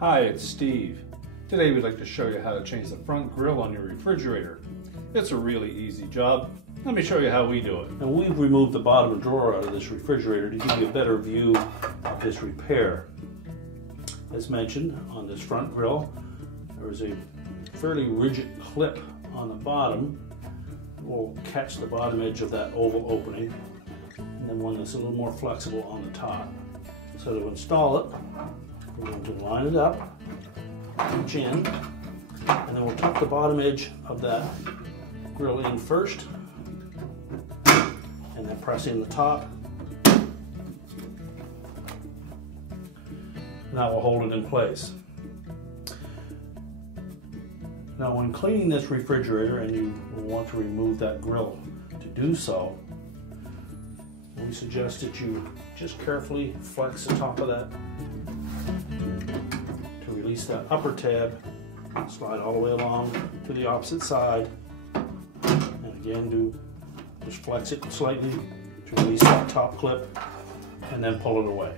Hi, it's Steve. Today we'd like to show you how to change the front grille on your refrigerator. It's a really easy job. Let me show you how we do it. Now we've removed the bottom drawer out of this refrigerator to give you a better view of this repair. As mentioned, on this front grille, there is a fairly rigid clip on the bottom. We'll catch the bottom edge of that oval opening, and then one that's a little more flexible on the top. So to install it, we're going to line it up, pinch in, and then we'll tuck the bottom edge of that grill in first, and then press in the top. Now we'll hold it in place. Now when cleaning this refrigerator and you want to remove that grill, to do so, we suggest that you just carefully flex the top of that to release that upper tab, slide all the way along to the opposite side, and again just flex it slightly to release that top clip, and then pull it away.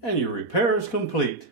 And your repair is complete.